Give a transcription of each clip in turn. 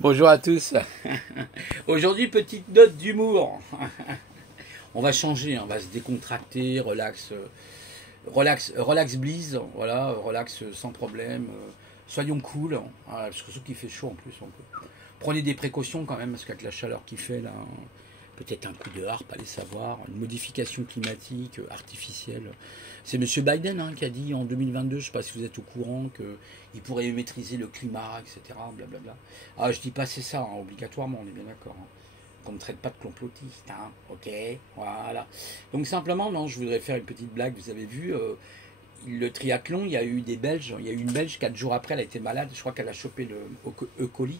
Bonjour à tous. Aujourd'hui, petite note d'humour. On va changer, on va se décontracter, relax, relax blise, voilà, relax sans problème. Soyons cool, voilà, surtout qu'il fait chaud en plus. Prenez des précautions quand même, parce qu'avec la chaleur qu'il fait là, peut-être un coup de harpe, allez savoir, une modification climatique artificielle. C'est M. Biden qui a dit en 2022, je ne sais pas si vous êtes au courant, qu'il pourrait maîtriser le climat, etc. Blablabla. Ah, je dis pas c'est ça, obligatoirement, on est bien d'accord. Qu'on ne traite pas de complotiste, ok, voilà. Donc simplement, non, je voudrais faire une petite blague. Vous avez vu, le triathlon, il y a eu des Belges, il y a eu une Belge, 4 jours après, elle a été malade, je crois qu'elle a chopé le E. coli.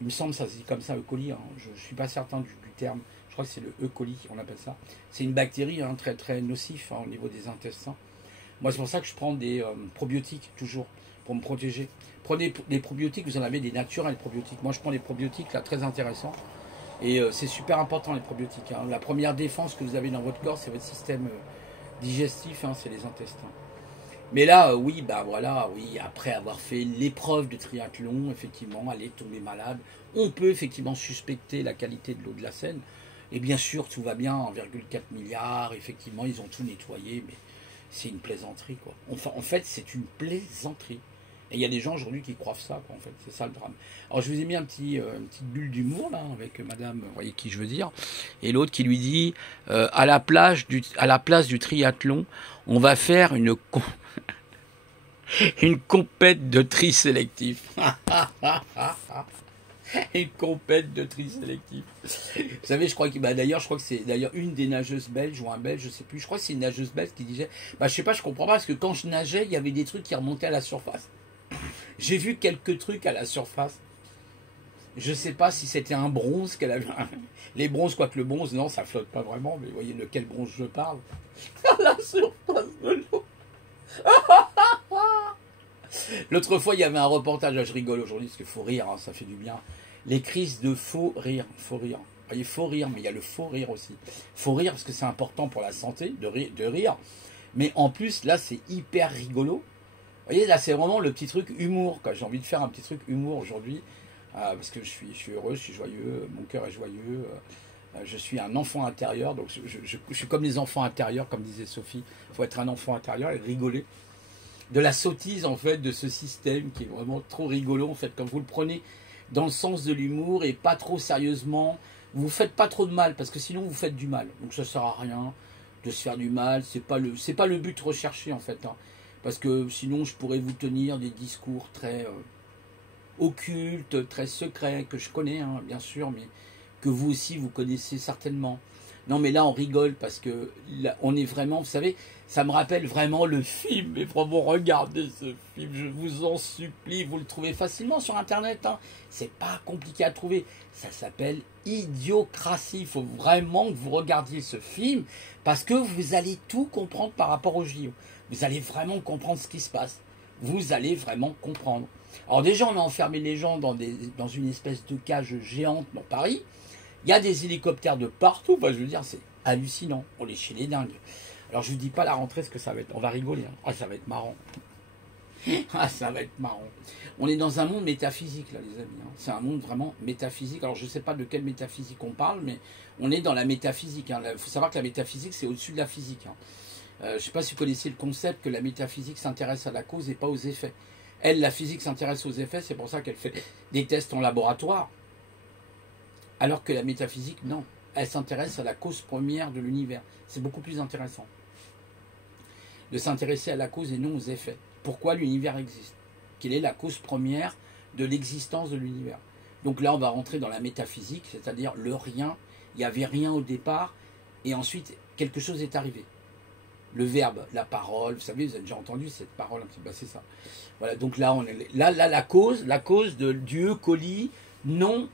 Il me semble, ça se dit comme ça, E. coli, je ne suis pas certain du terme. Je crois que c'est le E. coli, on appelle ça. C'est une bactérie très très nocif au niveau des intestins. Moi, c'est pour ça que je prends des probiotiques toujours pour me protéger. Prenez des probiotiques, vous en avez des naturels probiotiques. Moi, je prends des probiotiques là très intéressants. Et c'est super important les probiotiques. La première défense que vous avez dans votre corps, c'est votre système digestif, c'est les intestins. Mais là, oui, bah voilà, oui, après avoir fait l'épreuve de triathlon, effectivement, aller tomber malade, on peut effectivement suspecter la qualité de l'eau de la Seine. Et bien sûr, tout va bien, 1,4 milliard, effectivement, ils ont tout nettoyé, mais c'est une plaisanterie, quoi. Enfin, en fait, c'est une plaisanterie. Et il y a des gens aujourd'hui qui croient ça, quoi, en fait, c'est ça le drame. Alors, je vous ai mis une petite bulle d'humour, là, avec madame, vous voyez qui je veux dire, et l'autre qui lui dit, à la place du triathlon, on va faire une compète de tri sélectif. Une compète de tri sélectif. Vous savez, je crois que d'ailleurs, je crois que c'est d'ailleurs une des nageuses belges ou un belge, je sais plus. Je crois que c'est une nageuse belge qui disait, je sais pas, je comprends pas parce que quand je nageais, il y avait des trucs qui remontaient à la surface. J'ai vu quelques trucs à la surface. Je sais pas si c'était un bronze qu'elle avait. Les bronzes, quoique le bronze, non, ça flotte pas vraiment. Mais vous voyez de quel bronze je parle. À la surface de l'eau. L'autre fois, il y avait un reportage, là, je rigole aujourd'hui parce qu'il faut rire, ça fait du bien. Les crises de faux rire, faut rire. Il faut rire, mais il y a le faux rire aussi. Faut rire parce que c'est important pour la santé de rire. Mais en plus, là, c'est hyper rigolo. Vous voyez, là, c'est vraiment le petit truc humour. J'ai envie de faire un petit truc humour aujourd'hui. Parce que je suis heureux, je suis joyeux, mon cœur est joyeux. Je suis un enfant intérieur. Donc, je suis comme les enfants intérieurs, comme disait Sophie. Il faut être un enfant intérieur et rigoler de la sottise en fait de ce système qui est vraiment trop rigolo en fait quand vous le prenez dans le sens de l'humour et pas trop sérieusement, vous faites pas trop de mal parce que sinon vous faites du mal, donc ça sert à rien de se faire du mal, c'est pas le but recherché en fait, parce que sinon je pourrais vous tenir des discours très occultes, très secrets que je connais bien sûr, mais que vous aussi vous connaissez certainement. Non mais là on rigole parce que là, on est vraiment, vous savez, ça me rappelle vraiment le film, mais vraiment regardez ce film, je vous en supplie, vous le trouvez facilement sur internet, c'est pas compliqué à trouver, ça s'appelle Idiocratie, il faut vraiment que vous regardiez ce film parce que vous allez tout comprendre par rapport au JO, vous allez vraiment comprendre ce qui se passe, vous allez vraiment comprendre. Alors déjà on a enfermé les gens dans une espèce de cage géante dans Paris. Il y a des hélicoptères de partout, je veux dire, c'est hallucinant, on est chez les dingues. Alors je vous dis pas la rentrée ce que ça va être, on va rigoler, ça va être marrant. Ça va être marrant. On est dans un monde métaphysique là les amis, c'est un monde vraiment métaphysique. Alors je ne sais pas de quelle métaphysique on parle, mais on est dans la métaphysique. Il faut savoir que la métaphysique c'est au-dessus de la physique. Je ne sais pas si vous connaissez le concept que la métaphysique s'intéresse à la cause et pas aux effets. Elle, la physique s'intéresse aux effets, c'est pour ça qu'elle fait des tests en laboratoire. Alors que la métaphysique, non, elle s'intéresse à la cause première de l'univers. C'est beaucoup plus intéressant de s'intéresser à la cause et non aux effets. Pourquoi l'univers existe? Quelle est la cause première de l'existence de l'univers? Donc là, on va rentrer dans la métaphysique, c'est-à-dire le rien. Il n'y avait rien au départ, et ensuite, quelque chose est arrivé. Le verbe, la parole, vous savez, vous avez déjà entendu cette parole un petit peu, c'est ça. Voilà, donc là, la cause du E. coli, non.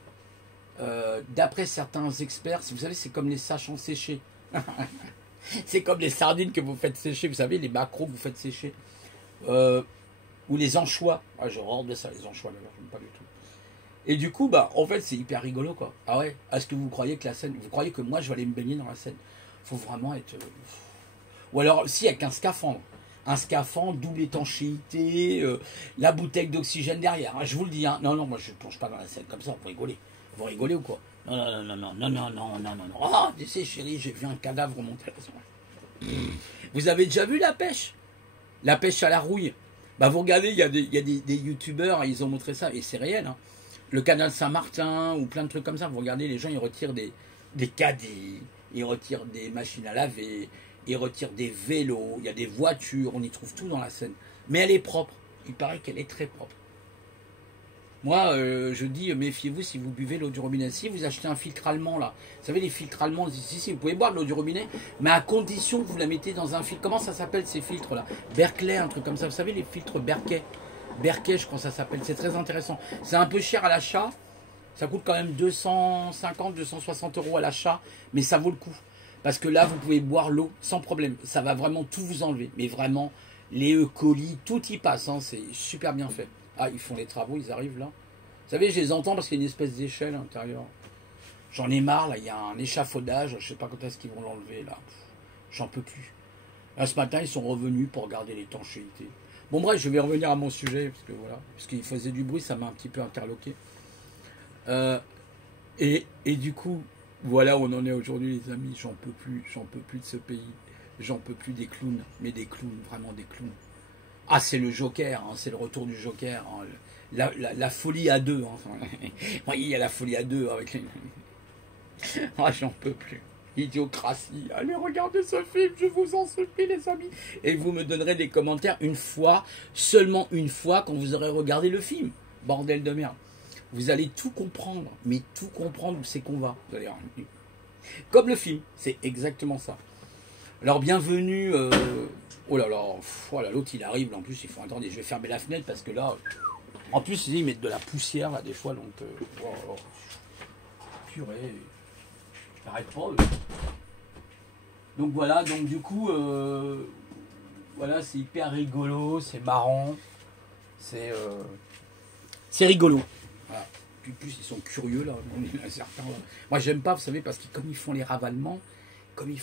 D'après certains experts, vous savez, c'est comme les sachants séchés. C'est comme les sardines que vous faites sécher, vous savez, les maquereaux que vous faites sécher. Ou les anchois. J'ai horreur de ça, les anchois, d'ailleurs, j'aime pas du tout. Et du coup, en fait, c'est hyper rigolo, quoi. Ah ouais, est-ce que vous croyez que la Seine, vous croyez que moi, je vais aller me baigner dans la Seine? Faut vraiment être... Ou alors, si, avec un scaphandre. un scaphandre, double étanchéité, la bouteille d'oxygène derrière. Hein, je vous le dis, hein. Non, non, moi je ne plonge pas dans la Seine comme ça, vous rigolez. Vous rigolez ou quoi? Non, non, non, non, non, non, non, non, non, non. Oh, tu sais, chérie, j'ai vu un cadavre remonter à la Seine. Vous avez déjà vu la pêche? La pêche à la rouille. Bah vous regardez, il y a des youtubeurs, ils ont montré ça, et c'est réel. Hein. Le canal Saint-Martin, ou plein de trucs comme ça, vous regardez, les gens, ils retirent des caddies, ils retirent des machines à laver, ils retirent des vélos, il y a des voitures, on y trouve tout dans la Seine. Mais elle est propre, il paraît qu'elle est très propre. Moi, je dis, méfiez-vous si vous buvez l'eau du robinet. Si vous achetez un filtre allemand, là, vous savez, les filtres allemands, si, vous pouvez boire de l'eau du robinet, mais à condition que vous la mettez dans un filtre. Comment ça s'appelle ces filtres-là? Berkeley, un truc comme ça. Vous savez, les filtres Berkeley. Berkeley, je crois que ça s'appelle. C'est très intéressant. C'est un peu cher à l'achat. Ça coûte quand même 250, 260 € à l'achat, mais ça vaut le coup. Parce que là, vous pouvez boire l'eau sans problème. Ça va vraiment tout vous enlever. Mais vraiment, les E. coli, tout y passe. Hein, c'est super bien fait. Ah, ils font les travaux, ils arrivent là. Vous savez, je les entends parce qu'il y a une espèce d'échelle à l'intérieur. J'en ai marre, là, il y a un échafaudage, je sais pas quand est-ce qu'ils vont l'enlever, là. J'en peux plus. Là, ce matin, ils sont revenus pour regarder l'étanchéité. Bon, bref, je vais revenir à mon sujet, parce que voilà, parce qu'il faisait du bruit, ça m'a un petit peu interloqué. Et du coup, voilà où on en est aujourd'hui, les amis, j'en peux plus de ce pays. J'en peux plus des clowns, mais des clowns, vraiment des clowns. Ah, c'est le Joker, hein, c'est le retour du Joker. Hein, la folie à deux. Hein. Oui, il y a la folie à deux avec les... Ah, j'en peux plus. Idiocratie. Allez, regardez ce film, je vous en supplie, les amis. Et vous me donnerez des commentaires une fois, seulement une fois, quand vous aurez regardé le film. Bordel de merde. Vous allez tout comprendre, mais tout comprendre où c'est qu'on va. Vous allez... Comme le film, c'est exactement ça. Alors, bienvenue... Oh là là, voilà, l'autre il arrive, en plus il faut attendre, je vais fermer la fenêtre parce que là, en plus ils mettent de la poussière là des fois, donc oh, purée, j'arrête pas. Donc voilà, donc du coup, voilà, c'est hyper rigolo, c'est marrant, c'est rigolo. Voilà. Puis plus ils sont curieux là, certains. Là. Moi j'aime pas, vous savez, parce que comme ils font les ravalements, ils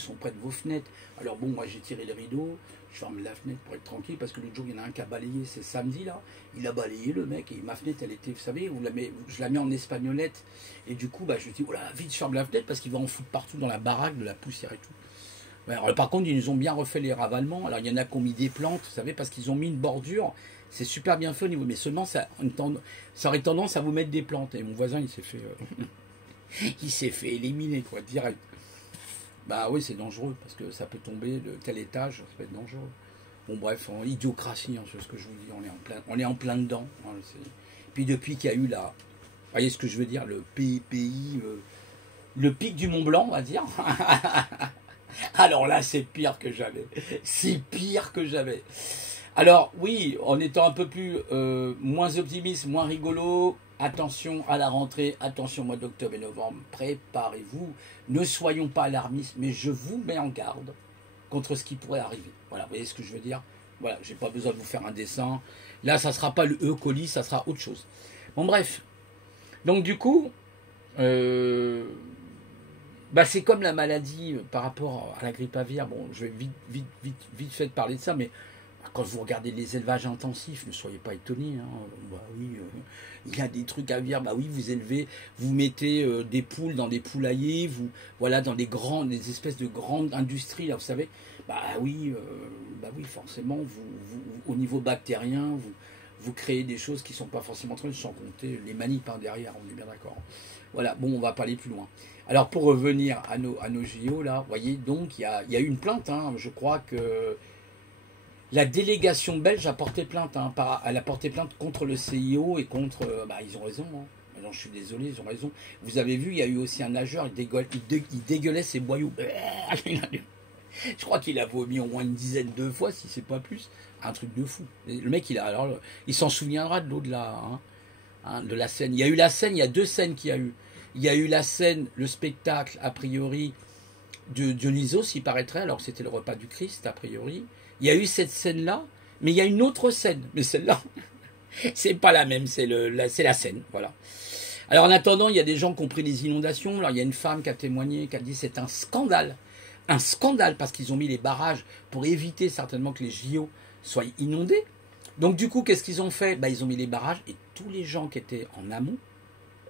sont près de vos fenêtres. Alors bon, moi j'ai tiré les rideaux, je ferme la fenêtre pour être tranquille, parce que l'autre jour il y en a un qui a balayé, c'est samedi là, il a balayé le mec, et ma fenêtre elle était, vous savez, je la mets en espagnolette, et du coup bah, je dis, oh là, vite je ferme la fenêtre, parce qu'il va en foutre partout dans la baraque, de la poussière et tout. Ouais, alors, par contre, ils nous ont bien refait les ravalements, alors il y en a qui ont mis des plantes, vous savez, parce qu'ils ont mis une bordure, c'est super bien fait au niveau, mais seulement ça aurait tendance à vous mettre des plantes, et mon voisin il s'est fait, il s'est fait éliminer quoi, direct. Bah oui, c'est dangereux, parce que ça peut tomber de tel étage, ça peut être dangereux. Bon bref, idiocratie, hein, c'est ce que je vous dis, on est en plein dedans. Hein, puis depuis qu'il y a eu la... Vous voyez ce que je veux dire, le PPI, le pic du Mont Blanc, on va dire. Alors là, c'est pire que jamais. C'est pire que jamais. Alors oui, en étant un peu plus moins optimiste, moins rigolo, attention à la rentrée, attention au mois d'octobre et novembre, préparez-vous, ne soyons pas alarmistes, mais je vous mets en garde contre ce qui pourrait arriver. Voilà, vous voyez ce que je veux dire? Voilà, j'ai pas besoin de vous faire un dessin. Là, ça sera pas le E. coli, ça sera autre chose. Bon, bref. Donc du coup, bah, c'est comme la maladie par rapport à la grippe aviaire. Bon, je vais vite fait parler de ça, mais quand vous regardez les élevages intensifs, ne soyez pas étonnés. Hein. Bah oui, il y a des trucs à dire. Bah oui, vous élevez, vous mettez des poules dans des poulaillers, voilà, dans des espèces de grandes industries, là, vous savez. Bah oui, forcément, au niveau bactérien, vous créez des choses qui ne sont pas forcément très, sans compter les manips hein, derrière, on est bien d'accord. Voilà, bon, on va pas aller plus loin. Alors, pour revenir à nos JO, là, vous voyez, donc, il y a eu une plainte, hein, je crois que la délégation belge a porté plainte, hein, elle a porté plainte contre le CIO et contre... bah, ils ont raison, hein. Non, je suis désolé, ils ont raison. Vous avez vu, il y a eu aussi un nageur, il dégueulait ses boyaux. Je crois qu'il a vomi au moins une dizaine de fois, si c'est pas plus. Un truc de fou. Le mec, il s'en souviendra de l'eau de la Seine. Il y a eu la Seine, il y a deux scènes qu'il y a eu. Il y a eu la scène, le spectacle, a priori, de Dionysos, il paraîtrait, alors que c'était le repas du Christ, a priori. Il y a eu cette scène-là, mais il y a une autre scène. Mais celle-là, c'est pas la même, c'est la scène, voilà. Alors en attendant, il y a des gens qui ont pris les inondations. Alors il y a une femme qui a témoigné, qui a dit c'est un scandale. un scandale parce qu'ils ont mis les barrages pour éviter certainement que les JO soient inondés. Donc du coup, qu'est-ce qu'ils ont fait? Ils ont mis les barrages et tous les gens qui étaient en amont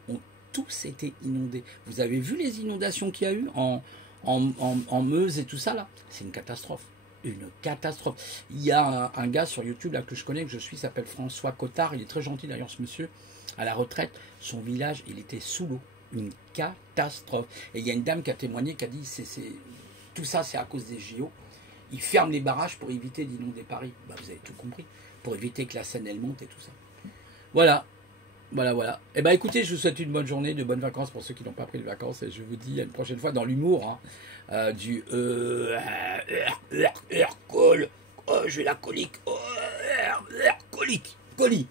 ont tous été inondés. Vous avez vu les inondations qu'il y a eu en Meuse et tout ça là? C'est une catastrophe. Une catastrophe. Il y a un gars sur YouTube là, que je connais, que je suis, s'appelle François Cottard. Il est très gentil d'ailleurs, ce monsieur, à la retraite. Son village, il était sous l'eau. Une catastrophe. Et il y a une dame qui a témoigné, qui a dit tout ça, c'est à cause des JO. Ils ferment les barrages pour éviter d'inonder Paris. Vous avez tout compris. Pour éviter que la Seine, elle monte et tout ça. Voilà. Voilà. Eh bien, écoutez, je vous souhaite une bonne journée, de bonnes vacances pour ceux qui n'ont pas pris de vacances. Et je vous dis à une prochaine fois dans l'humour. Du col. Oh, j'ai la colique. Oh, colique. Colis.